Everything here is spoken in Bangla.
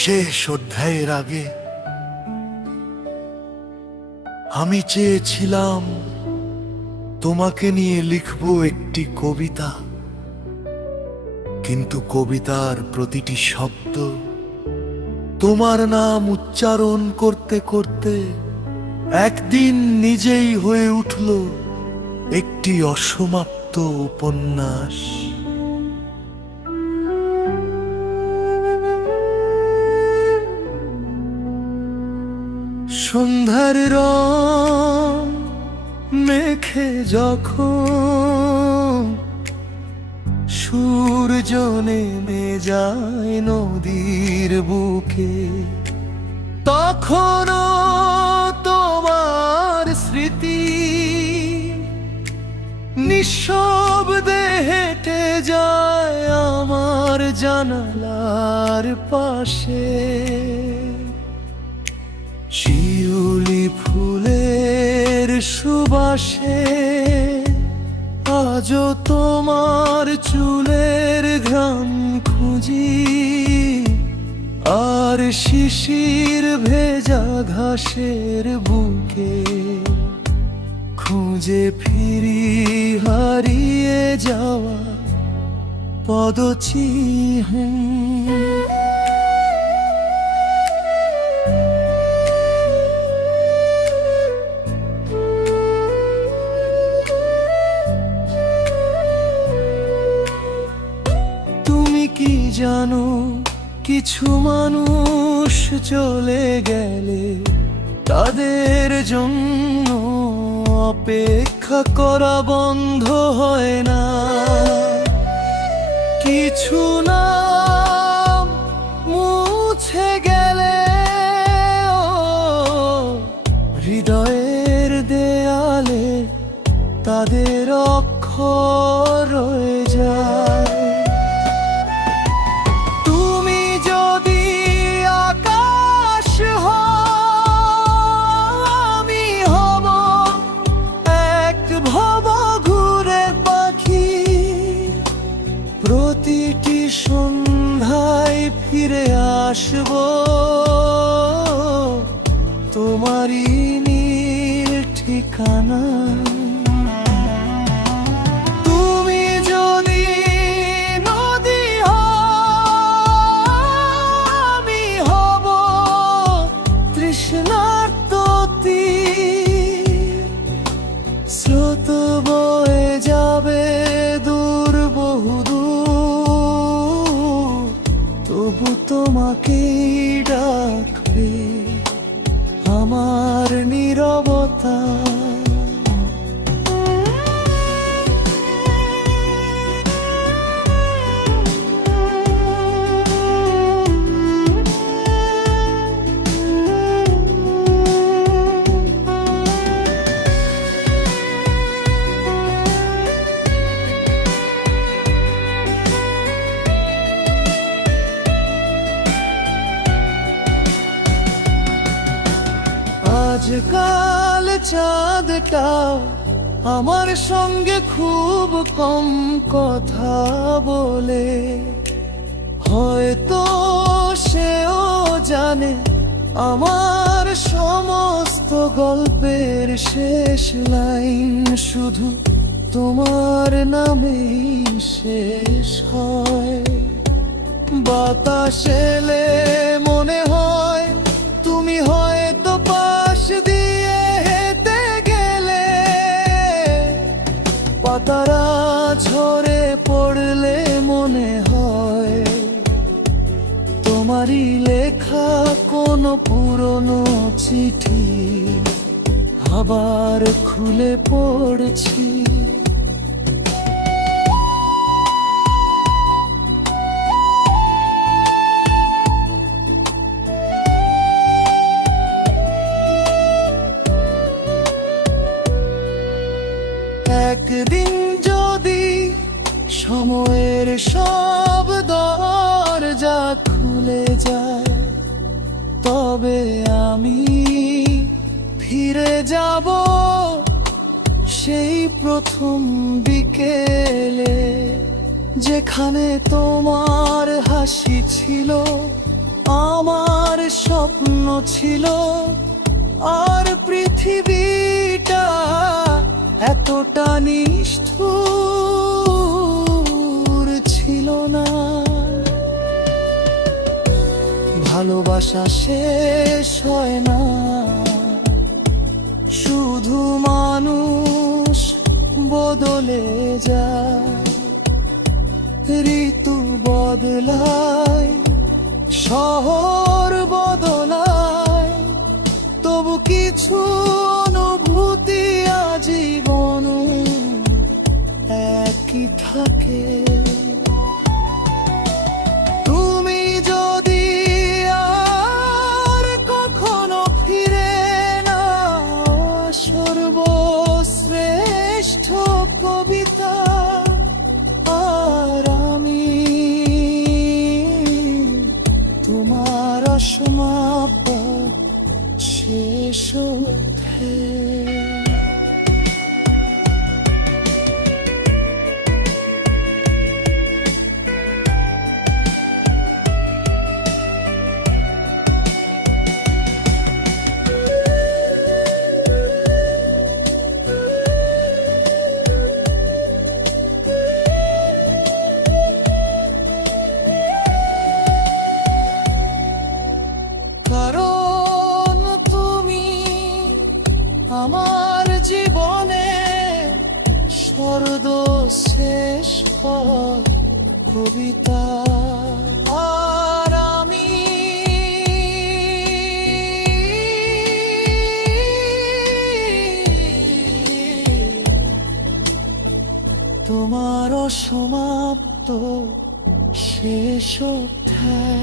শেষ অধ্যায়ের আগে আমি চেয়েছিলাম তোমাকে নিয়ে লিখব একটি কবিতা, কিন্তু কবিতার প্রতিটি শব্দ তোমার নাম উচ্চারণ করতে করতে একদিন নিজেই হয়ে উঠল একটি অসমাপ্ত উপন্যাস। সন্ধ্যার রং মেখে যখন সূর্য নেমে যায় নদীর বুকে, তখনও তোমার স্মৃতি নিঃশব্দে হেঁটে যায় আমার জানালার পাশে। শিউলি ফুলের সুবাসে আজও তোমার চুলের ঘ্রাণ খুঁজি, আর শিশির ভেজা ঘাসের বুকে খুঁজে ফিরি হারিয়ে যাওয়া পদচিহ্ন। কি জানো, কিছু মানুষ চলে গেলে তাদের জন্য অপেক্ষা করা বন্ধ হয় না। কিছু নাম মুছে গেলে হৃদয়ের দেয়ালে তাদের অক্ষর রয়ে যায়। প্রতিটি সন্ধ্যায় ফিরে আসবো তোমারই নীল ঠিকানা। তুমি যদি নদী হও, আমি হব তৃষ্ণার্ত তীর। স্রোত বয়ে যাবে দূর বহুদূর, তবু তোমাকেই ডাকবে আমার নীরবতা। আজকাল চাঁদটাও আমার সঙ্গে খুব কম কথা বলে, হয়তো সেও জানে আমার সমস্ত গল্পের শেষ লাইন শুধু তোমার নামেই শেষ হয়। বাতাস এলে মনে হয় তুমি হয়তো পাশ দিয়ে হেঁটে গেলে, পাতারা ঝরে পড়লে মনে হয় তোমারই লেখা কোনো পুরনো চিঠি আবার খুলে পড়ছি। একদিন যদি সময়ের সব দরজা খুলে যায়, তবে আমি ফিরে যাব সেই প্রথম বিকেলে, যেখানে তোমার হাসি ছিল আমার স্বপ্ন ছিল, আর পৃথিবীটা এতটা নিষ্ঠুর ছিল না। ভালোবাসা শেষ হয় না, শুধু মানুষ বদলে যায়। ঋতু বদলায়, শহর বদলায়, তবু কিছু অনুভূতি আজীবন একই থাকে। তুমি যদি আর কখনো ফিরে না, সর্বশ্রেষ্ঠ কবিতা আর আমি তোমার অসমাপ্ত শেষ অধ্যায়। কারণ তুমি আমার জীবনে সর্বশেষ কবিতা, আর আমি তোমার অসমাপ্ত শেষ অধ্যায়।